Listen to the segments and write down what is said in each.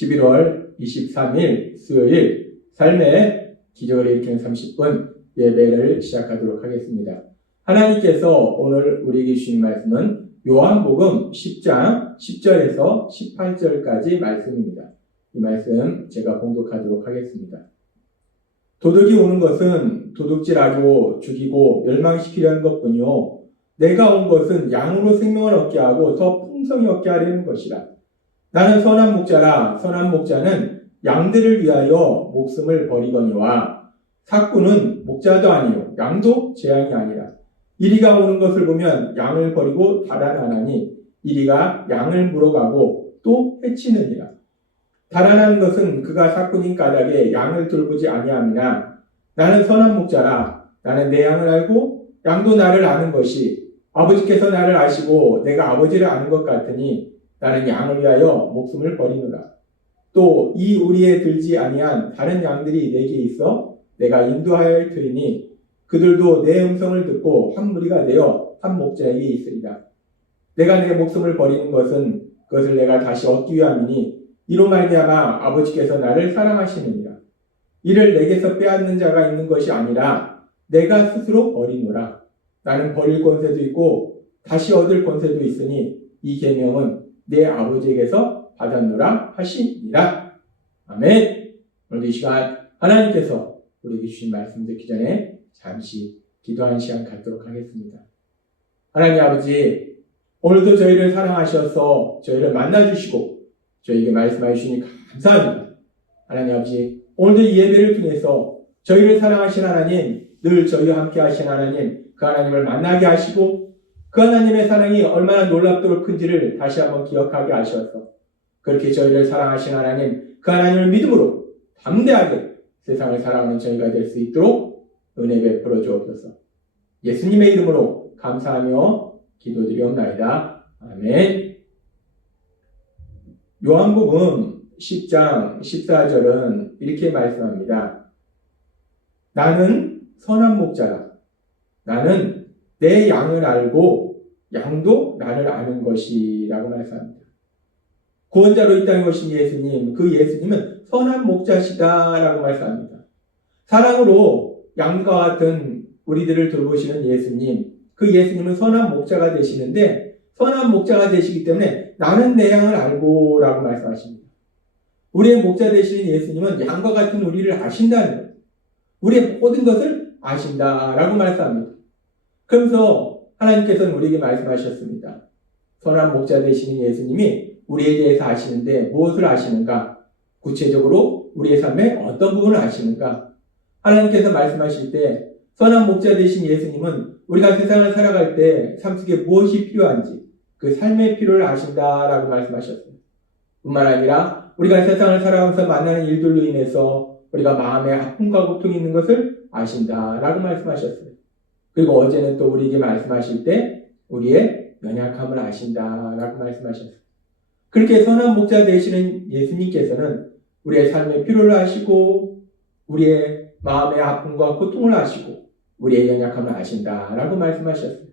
11월 23일 수요일 삶의 기적을 일으키는 30분 예배를 시작하도록 하겠습니다. 하나님께서 오늘 우리에게 주신 말씀은 요한복음 10장 10절에서 18절까지 말씀입니다. 이 말씀 제가 봉독하도록 하겠습니다. 도둑이 오는 것은 도둑질하고 죽이고 멸망시키려 하는 것뿐이요 내가 온 것은 양으로 생명을 얻게 하고 더 풍성히 얻게 하려는 것이라. 나는 선한 목자라. 선한 목자는 양들을 위하여 목숨을 버리거니와 삭구는 목자도 아니요 양도 제 양이 아니라. 이리가 오는 것을 보면 양을 버리고 달아나나니 이리가 양을 물어가고 또 해치느니라. 달아나는 것은 그가 삭구인 까닭에 양을 돌보지 아니함이나 나는 선한 목자라. 나는 내 양을 알고 양도 나를 아는 것이 아버지께서 나를 아시고 내가 아버지를 아는 것 같으니 나는 양을 위하여 목숨을 버리노라. 또 이 우리에 들지 아니한 다른 양들이 내게 있어 내가 인도하여 할 터이니 그들도 내 음성을 듣고 한 무리가 되어 한 목자에게 있으리라. 내가 내 목숨을 버리는 것은 그것을 내가 다시 얻기 위함이니 이로 말미암아 아버지께서 나를 사랑하시느니라. 이를 내게서 빼앗는 자가 있는 것이 아니라 내가 스스로 버리노라. 나는 버릴 권세도 있고 다시 얻을 권세도 있으니 이 계명은 내 아버지에게서 받았노라 하시니라. 아멘. 오늘도 이 시간 하나님께서 우리에게 주신 말씀 듣기 전에 잠시 기도하는 시간 갖도록 하겠습니다. 하나님 아버지, 오늘도 저희를 사랑하셔서 저희를 만나주시고 저희에게 말씀해 주시니 감사합니다. 하나님 아버지, 오늘도 이 예배를 통해서 저희를 사랑하신 하나님, 늘 저희와 함께 하신 하나님, 그 하나님을 만나게 하시고 그 하나님의 사랑이 얼마나 놀랍도록 큰지를 다시 한번 기억하게 하셔서 그렇게 저희를 사랑하신 하나님, 그 하나님을 믿음으로 담대하게 세상을 사랑하는 저희가 될 수 있도록 은혜 베풀어 주옵소서. 예수님의 이름으로 감사하며 기도드리옵나이다. 아멘. 요한복음 10장 14절은 이렇게 말씀합니다. 나는 선한 목자라. 나는 내 양을 알고 양도 나를 아는 것이라고 말씀합니다. 구원자로 이 땅에 오신 예수님, 그 예수님은 선한 목자시다라고 말씀합니다. 사랑으로 양과 같은 우리들을 돌보시는 예수님, 그 예수님은 선한 목자가 되시는데 선한 목자가 되시기 때문에 나는 내 양을 알고 라고 말씀하십니다. 우리의 목자 되시는 예수님은 양과 같은 우리를 아신다는 거예요. 우리의 모든 것을 아신다라고 말씀합니다. 그러면서 하나님께서는 우리에게 말씀하셨습니다. 선한 목자 되시는 예수님이 우리에 대해서 아시는데 무엇을 아시는가? 구체적으로 우리의 삶의 어떤 부분을 아시는가? 하나님께서 말씀하실 때 선한 목자 되신 예수님은 우리가 세상을 살아갈 때 삶 속에 무엇이 필요한지 그 삶의 필요를 아신다라고 말씀하셨습니다. 뿐만 아니라 우리가 세상을 살아가면서 만나는 일들로 인해서 우리가 마음에 아픔과 고통이 있는 것을 아신다라고 말씀하셨습니다. 그리고 어제는 또 우리에게 말씀하실 때 우리의 연약함을 아신다라고 말씀하셨습니다. 그렇게 선한 목자 되시는 예수님께서는 우리의 삶의 필요를 아시고 우리의 마음의 아픔과 고통을 아시고 우리의 연약함을 아신다라고 말씀하셨습니다.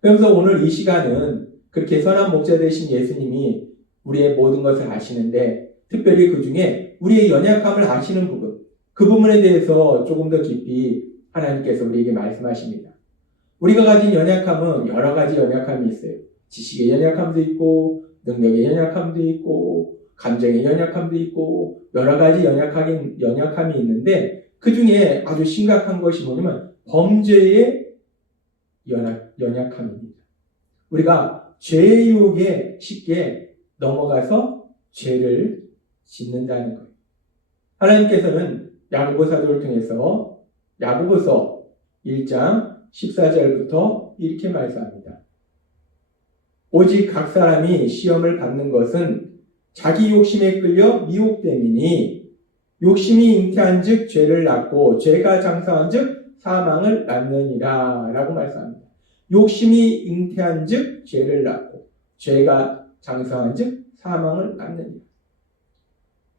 그래서 오늘 이 시간은 그렇게 선한 목자 되신 예수님이 우리의 모든 것을 아시는데 특별히 그 중에 우리의 연약함을 아시는 부분, 그 부분에 대해서 조금 더 깊이 하나님께서 우리에게 말씀하십니다. 우리가 가진 연약함은 여러 가지 연약함이 있어요. 지식의 연약함도 있고 능력의 연약함도 있고 감정의 연약함도 있고 여러 가지 연약함이 있는데 그 중에 아주 심각한 것이 뭐냐면 범죄의 연약함입니다. 우리가 죄의 유혹에 쉽게 넘어가서 죄를 짓는다는 거예요. 하나님께서는 야고보 사도를 통해서 야고보서 1장 14절부터 이렇게 말씀합니다. 오직 각 사람이 시험을 받는 것은 자기 욕심에 끌려 미혹됨이니 욕심이 잉태한 즉 죄를 낳고 죄가 장사한 즉 사망을 낳느니라 라고 말씀합니다. 욕심이 잉태한 즉 죄를 낳고 죄가 장사한 즉 사망을 낳느니라.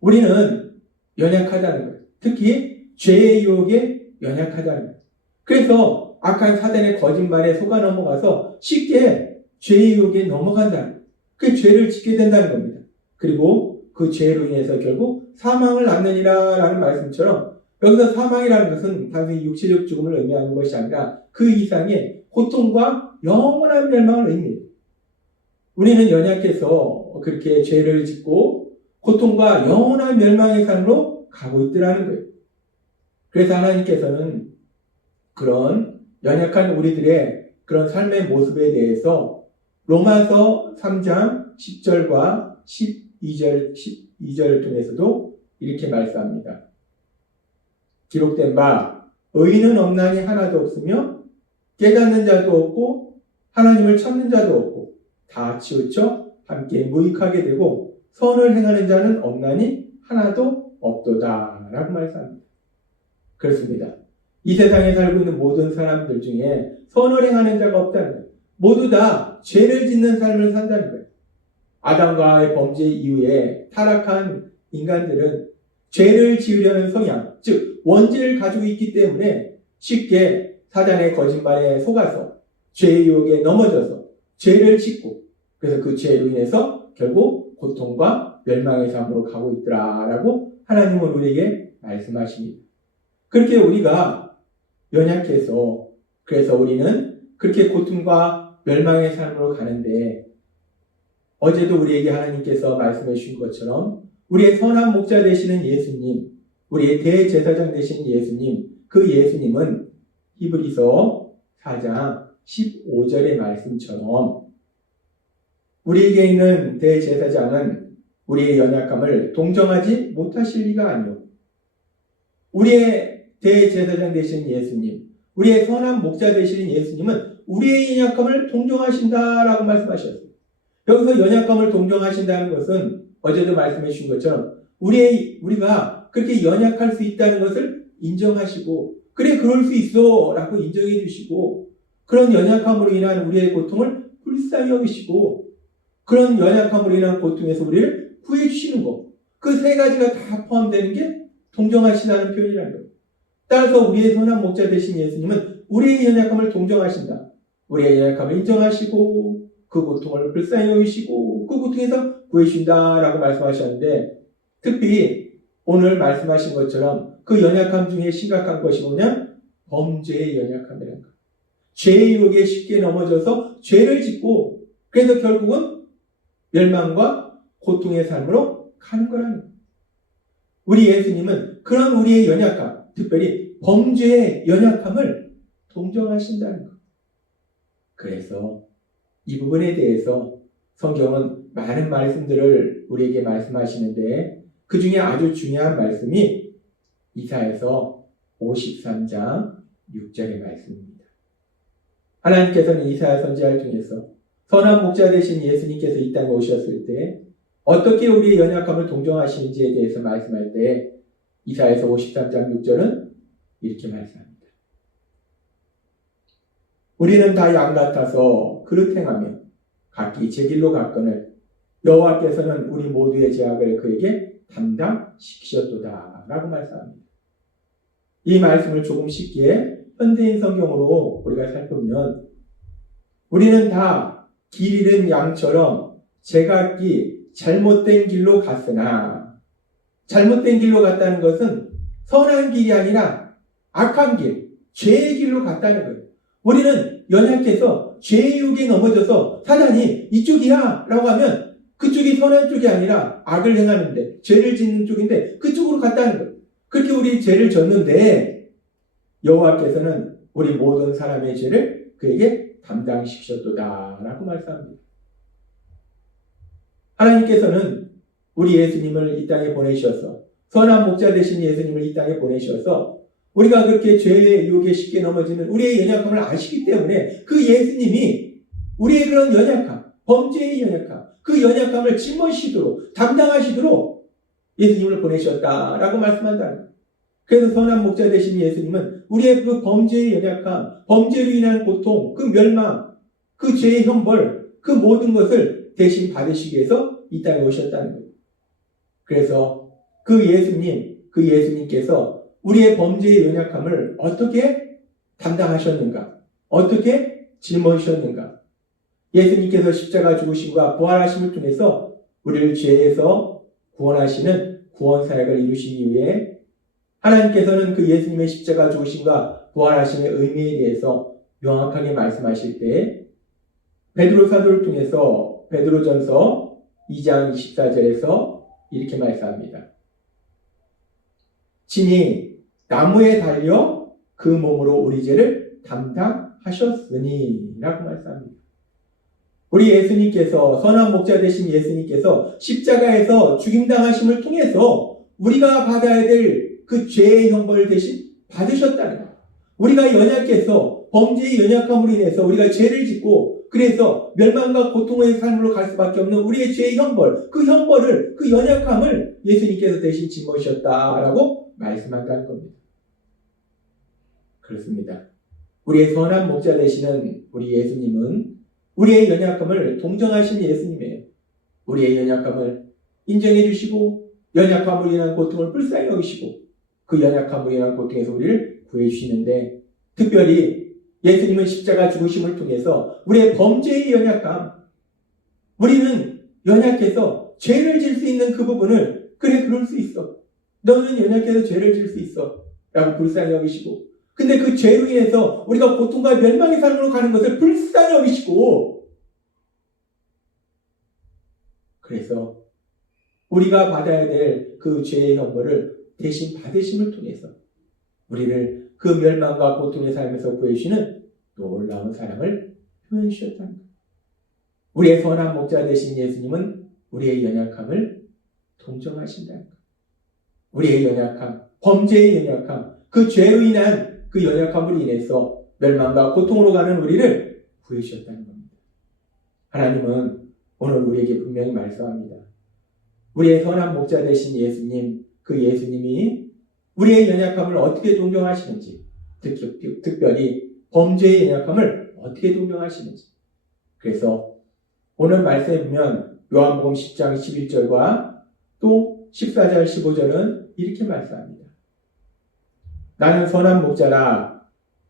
우리는 연약하다는 거예요. 특히 죄의 유혹에 연약하다는 거예요. 그래서 악한 사단의 거짓말에 속아 넘어가서 쉽게 죄의 유혹에 넘어간다는 거예요. 그 죄를 짓게 된다는 겁니다. 그리고 그 죄로 인해서 결국 사망을 낳느니라 라는 말씀처럼 여기서 사망이라는 것은 단순히 육체적 죽음을 의미하는 것이 아니라 그 이상의 고통과 영원한 멸망을 의미해요. 우리는 연약해서 그렇게 죄를 짓고 고통과 영원한 멸망의 삶으로 가고 있더라는 거예요. 그래서 하나님께서는 그런 연약한 우리들의 그런 삶의 모습에 대해서 로마서 3장 10절과 12절 통해서도 이렇게 말씀합니다. 기록된 바 의인은 없나니 하나도 없으며 깨닫는 자도 없고 하나님을 찾는 자도 없고 다 치우쳐 함께 무익하게 되고 선을 행하는 자는 없나니 하나도 없도다 라고 말씀합니다. 그렇습니다. 이 세상에 살고 있는 모든 사람들 중에 선을 행하는 자가 없다는 거예요. 모두 다 죄를 짓는 삶을 산다는 거예요. 아담과의 범죄 이후에 타락한 인간들은 죄를 지으려는 성향, 즉 원죄를 가지고 있기 때문에 쉽게 사단의 거짓말에 속아서 죄의 유혹에 넘어져서 죄를 짓고 그래서 그 죄로 인해서 결국 고통과 멸망의 삶으로 가고 있더라라고 하나님은 우리에게 말씀하십니다. 그렇게 우리가 연약해서 그래서 우리는 그렇게 고통과 멸망의 삶으로 가는데 어제도 우리에게 하나님께서 말씀해 주신 것처럼 우리의 선한 목자 되시는 예수님, 우리의 대제사장 되시는 예수님, 그 예수님은 히브리서 4장 15절의 말씀처럼 우리에게 있는 대제사장은 우리의 연약함을 동정하지 못하실 리가 아니오. 우리의 대제사장 되시는 예수님, 우리의 선한 목자 되시는 예수님은 우리의 연약함을 동정하신다라고 말씀하셨어요. 여기서 연약함을 동정하신다는 것은 어제도 말씀해 주신 것처럼 우리가 그렇게 연약할 수 있다는 것을 인정하시고 그래 그럴 수 있어 라고 인정해 주시고 그런 연약함으로 인한 우리의 고통을 불쌍히 여기시고 그런 연약함으로 인한 고통에서 우리를 구해 주시는 것, 그 세 가지가 다 포함되는 게 동정하시다는 표현이라는 거예요. 따라서 우리의 선한 목자 되신 예수님은 우리의 연약함을 동정하신다. 우리의 연약함을 인정하시고 그 고통을 불쌍히 여기시고 그 고통에서 구해주신다라고 말씀하셨는데 특히 오늘 말씀하신 것처럼 그 연약함 중에 심각한 것이 뭐냐? 범죄의 연약함이라는 것. 죄의 유혹에 쉽게 넘어져서 죄를 짓고 그래서 결국은 멸망과 고통의 삶으로 가는 거라는 거예요. 우리 예수님은 그런 우리의 연약함, 특별히 범죄의 연약함을 동정하신다는 것. 그래서 이 부분에 대해서 성경은 많은 말씀들을 우리에게 말씀하시는데 그 중에 아주 중요한 말씀이 이사야서 53장 6절의 말씀입니다. 하나님께서는 이사야 선지자를 통해서 선한 목자 되신 예수님께서 이 땅에 오셨을 때 어떻게 우리의 연약함을 동정하시는지에 대해서 말씀할 때 이사야서 53장 6절은 이렇게 말씀합니다. 우리는 다 양 같아서 그릇 행하며 각기 제 길로 갔거늘 여호와께서는 우리 모두의 죄악을 그에게 담당시키셨도다 라고 말씀합니다. 이 말씀을 조금 쉽게 현대인 성경으로 우리가 살펴보면 우리는 다 길 잃은 양처럼 제각기 잘못된 길로 갔으나 잘못된 길로 갔다는 것은 선한 길이 아니라 악한 길, 죄의 길로 갔다는 거예요. 우리는 연약해서 죄의 유혹에 넘어져서 사단이 이쪽이야 라고 하면 그쪽이 선한 쪽이 아니라 악을 행하는데 죄를 짓는 쪽인데 그쪽으로 갔다는 거예요. 그렇게 우리 죄를 졌는데 여호와께서는 우리 모든 사람의 죄를 그에게 담당시키셨도다 라고 말씀합니다. 하나님께서는 우리 예수님을 이 땅에 보내셔서 선한 목자 되신 예수님을 이 땅에 보내셔서 우리가 그렇게 죄의 유혹에 쉽게 넘어지는 우리의 연약함을 아시기 때문에 그 예수님이 우리의 그런 연약함, 범죄의 연약함, 그 연약함을 짊어지시도록 담당하시도록 예수님을 보내셨다라고 말씀한다는 거예요. 그래서 선한 목자 되신 예수님은 우리의 그 범죄의 연약함, 범죄로 인한 고통, 그 멸망, 그 죄의 형벌, 그 모든 것을 대신 받으시기 위해서 이 땅에 오셨다는 거예요. 그래서 그 예수님께서 우리의 범죄의 연약함을 어떻게 담당하셨는가? 어떻게 짊어지셨는가? 예수님께서 십자가 죽으심과 부활하심을 통해서 우리를 죄에서 구원하시는 구원사역을 이루신 이후에 하나님께서는 그 예수님의 십자가 죽으심과 부활하심의 의미에 대해서 명확하게 말씀하실 때 베드로 사도를 통해서 베드로전서 2장 24절에서 이렇게 말씀합니다. 친히 나무에 달려 그 몸으로 우리 죄를 담당하셨으니 라고 말씀합니다. 우리 예수님께서, 선한 목자 되신 예수님께서 십자가에서 죽임당하심을 통해서 우리가 받아야 될 그 죄의 형벌 대신 받으셨다는 것. 우리가 연약해서 범죄의 연약함으로 인해서 우리가 죄를 짓고 그래서 멸망과 고통의 삶으로 갈 수밖에 없는 우리의 죄의 형벌, 그 형벌을, 그 연약함을 예수님께서 대신 짊어지셨다라고 말씀한다는 겁니다. 그렇습니다. 우리의 선한 목자 되시는 우리 예수님은 우리의 연약함을 동정하신 예수님이에요. 우리의 연약함을 인정해 주시고 연약함으로 인한 고통을 불쌍히 여기시고 그 연약함으로 인한 고통에서 우리를 구해 주시는데 특별히 예수님은 십자가 죽으심을 통해서 우리의 범죄의 연약함, 우리는 연약해서 죄를 질 수 있는 그 부분을 그래 그럴 수 있어. 너는 연약해서 죄를 질 수 있어. 라고 불쌍히 여기시고 근데 그 죄로 인해서 우리가 고통과 멸망의 삶으로 가는 것을 불쌍히 여기시고 그래서 우리가 받아야 될 그 죄의 형벌을 대신 받으심을 통해서 우리를 그 멸망과 고통의 삶에서 구해주시는 놀라운 사랑을 표현해 주셨다는 것. 우리의 선한 목자 되신 예수님은 우리의 연약함을 동정하신다는 것. 우리의 연약함, 범죄의 연약함, 그 죄로 인한 그 연약함으로 인해서 멸망과 고통으로 가는 우리를 구해주셨다는 겁니다. 하나님은 오늘 우리에게 분명히 말씀합니다. 우리의 선한 목자 되신 예수님, 그 예수님이 우리의 연약함을 어떻게 동정하시는지, 특별히 범죄의 연약함을 어떻게 동정하시는지. 그래서 오늘 말씀에 보면 요한복음 10장 11절과 또 14절 15절은 이렇게 말씀합니다. 나는 선한 목자라.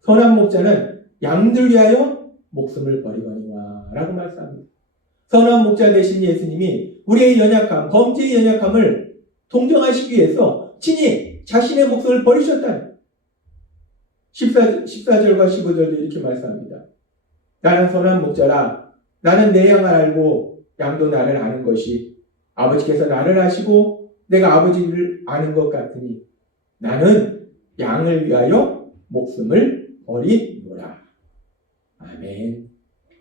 선한 목자는 양들 위하여 목숨을 버리거니와 라고 말씀합니다. 선한 목자 되신 예수님이 우리의 연약함, 범죄의 연약함을 동정하시기 위해서 친히 자신의 목숨을 버리셨다는 14절과 15절도 이렇게 말씀합니다. 나는 선한 목자라. 나는 내 양을 알고 양도 나를 아는 것이 아버지께서 나를 아시고 내가 아버지를 아는 것 같으니 나는 양을 위하여 목숨을 버리노라. 아멘.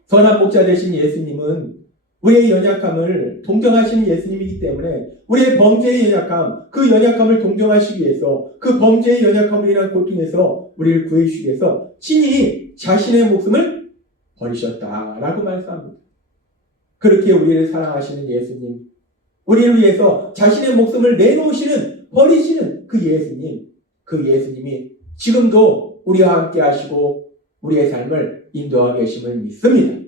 선한 목자 되신 예수님은 우리의 연약함을 동정하시는 예수님이기 때문에 우리의 범죄의 연약함, 그 연약함을 동정하시기 위해서 그 범죄의 연약함으로 인한 고통에서 우리를 구해주시기 위해서 친히 자신의 목숨을 버리셨다라고 말씀합니다. 그렇게 우리를 사랑하시는 예수님, 우리를 위해서 자신의 목숨을 내놓으시는, 버리시는 그 예수님, 그 예수님이 지금도 우리와 함께 하시고 우리의 삶을 인도하고 계심을 믿습니다.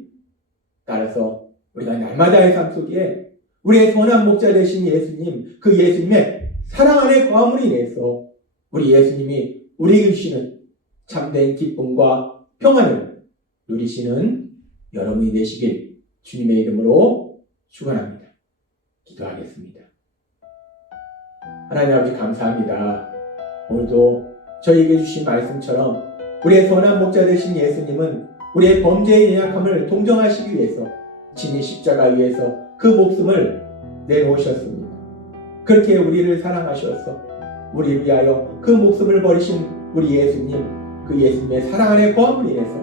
따라서 우리가 날마다의 삶 속에 우리의 선한 목자 되신 예수님, 그 예수님의 사랑 안에 거함으로 인해서 우리 예수님이 우리에게 주시는 참된 기쁨과 평안을 누리시는 여러분이 되시길 주님의 이름으로 축원합니다. 기도하겠습니다. 하나님 아버지 감사합니다. 오늘도 저희에게 주신 말씀처럼 우리의 선한 목자 되신 예수님은 우리의 범죄의 연약함을 동정하시기 위해서 친히 십자가 위에서 그 목숨을 내놓으셨습니다. 그렇게 우리를 사랑하셔서 우리를 위하여 그 목숨을 버리신 우리 예수님, 그 예수님의 사랑 안에 거함으로 인해서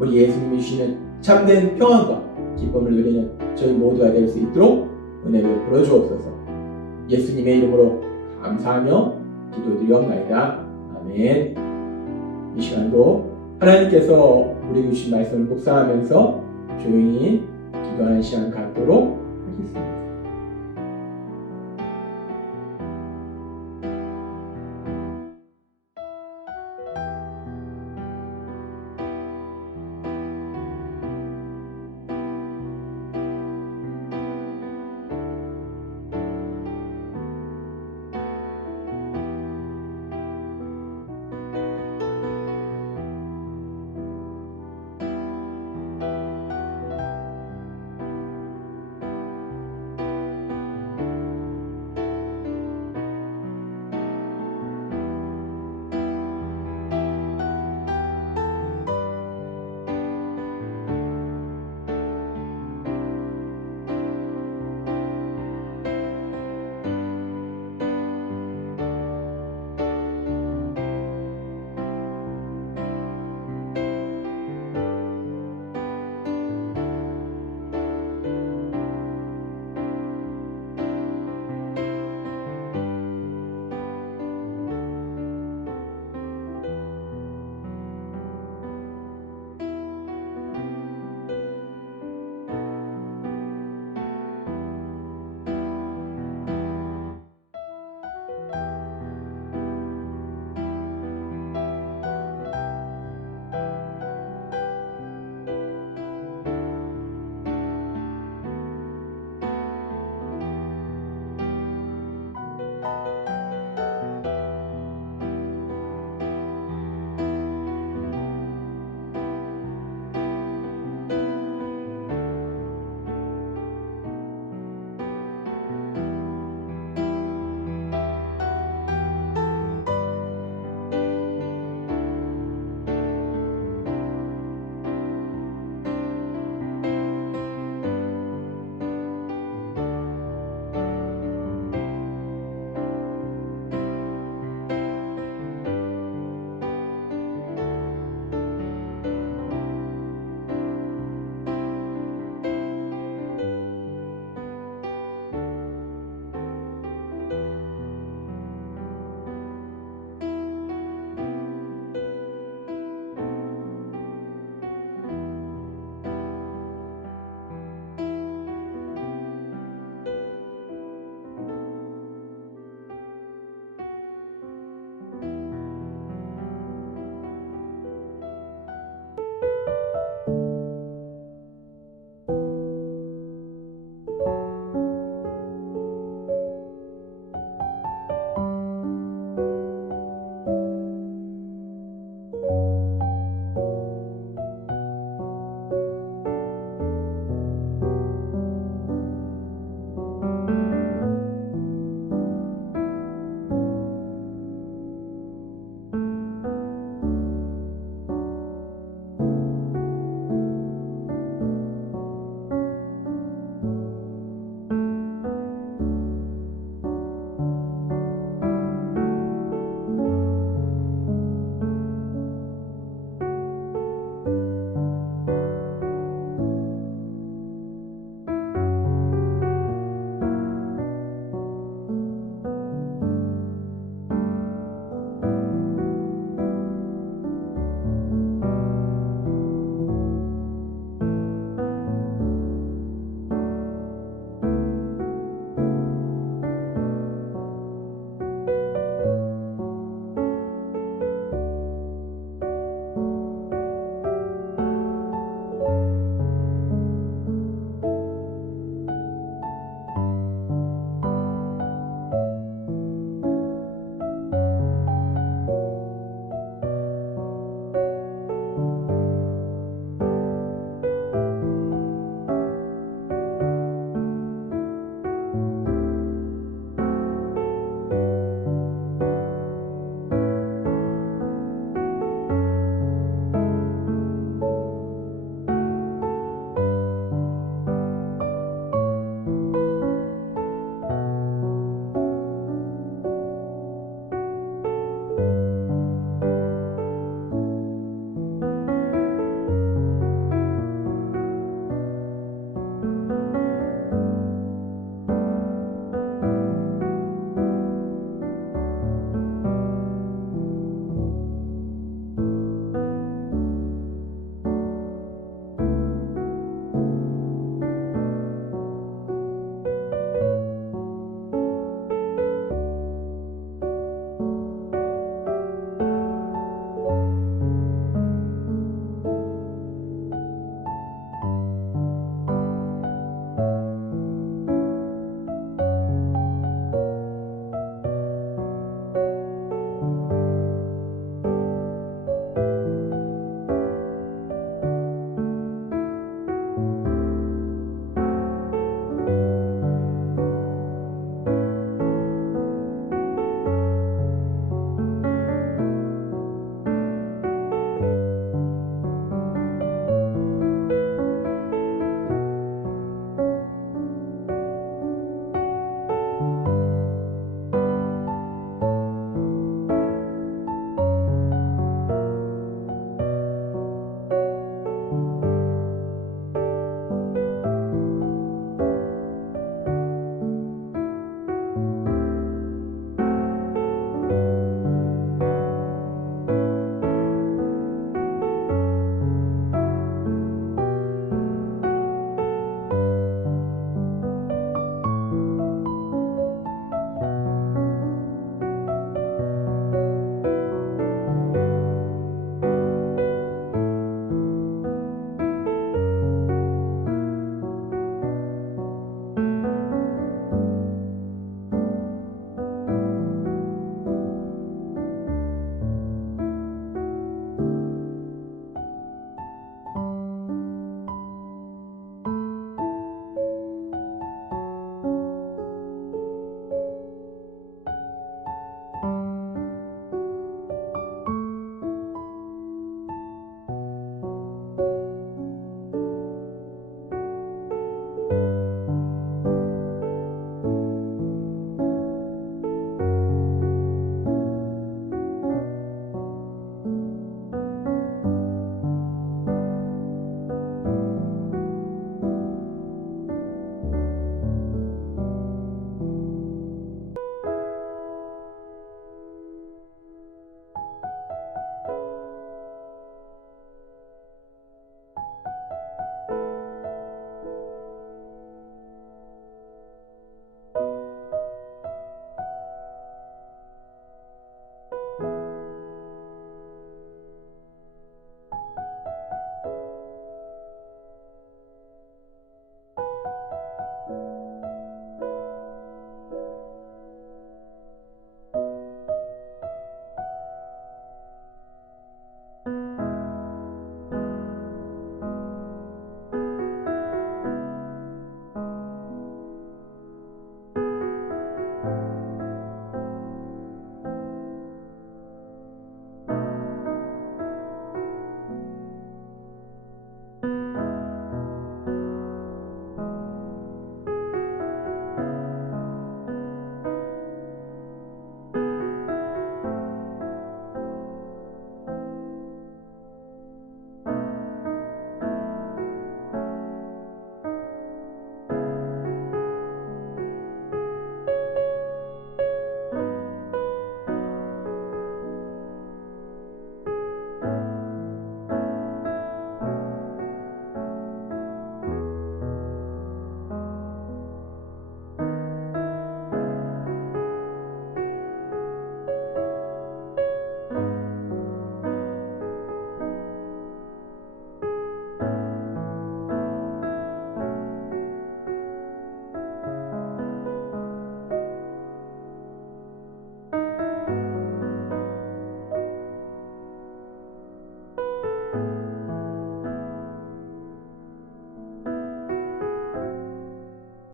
우리 예수님이 주시는 참된 평안과 기쁨을 누리는 저희 모두가 될 수 있도록 은혜를 베풀어 주옵소서. 예수님의 이름으로 감사하며 기도드리옵나이다. 아멘. 이 시간도 하나님께서 우리에게 주신 말씀을 묵상하면서 조용히 기도하는 시간 갖도록 하겠습니다.